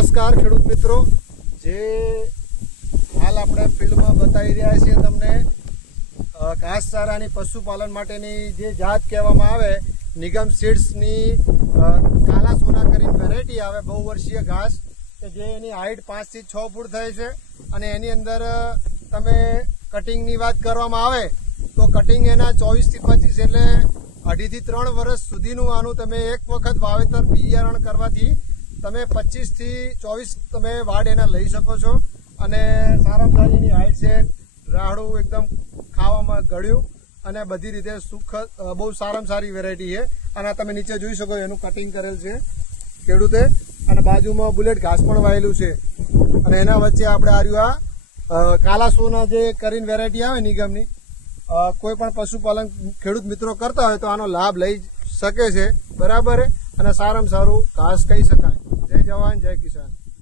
નમસ્કાર ખેડૂત મિત્રો, જે હાલ આપણે ફિલ્ડમાં બતાવી રહ્યા છીએ તમને ઘાસચારાની પશુપાલન માટેની જે જાત કહેવામાં આવે નિગમ સીડ્સની કાલા સોના કરીને વેરાયટી આવે બહુ વર્ષીય ઘાસ કે જે એની હાઈટ 5 થી 6 ફૂટ થાય છે અને એની અંદર તમે કટિંગની વાત કરવામાં આવે તો કટિંગ એના 24 થી 25 એટલે 2.5 થી 3 વર્ષ સુધીનું આનું તમે એક વખત વાવેતર બિયારણ કરવાથી તમે 25 થી 24 તમે વાડ એના લઈ શકો છો અને સારામાં સારી એની હાઈટ છે, રાહડું એકદમ ખાવામાં ગળ્યું અને બધી રીતે સુખદ બહુ સારામાં સારી વેરાયટી છે. અને તમે નીચે જોઈ શકો એનું કટિંગ કરેલ છે ખેડૂતે અને બાજુમાં બુલેટ ઘાસ પણ વાયેલું છે અને એના વચ્ચે આપણે આ રહ્યું આ કાલા સોના જે કરીને વેરાયટી આવે નિગમની કોઈ પણ પશુપાલન ખેડૂત મિત્રો કરતા હોય તો આનો લાભ લઈ શકે છે, બરાબર. અને સારામાં સારું ઘાસ કહી શકાય. જય જવાન જય કિસાન.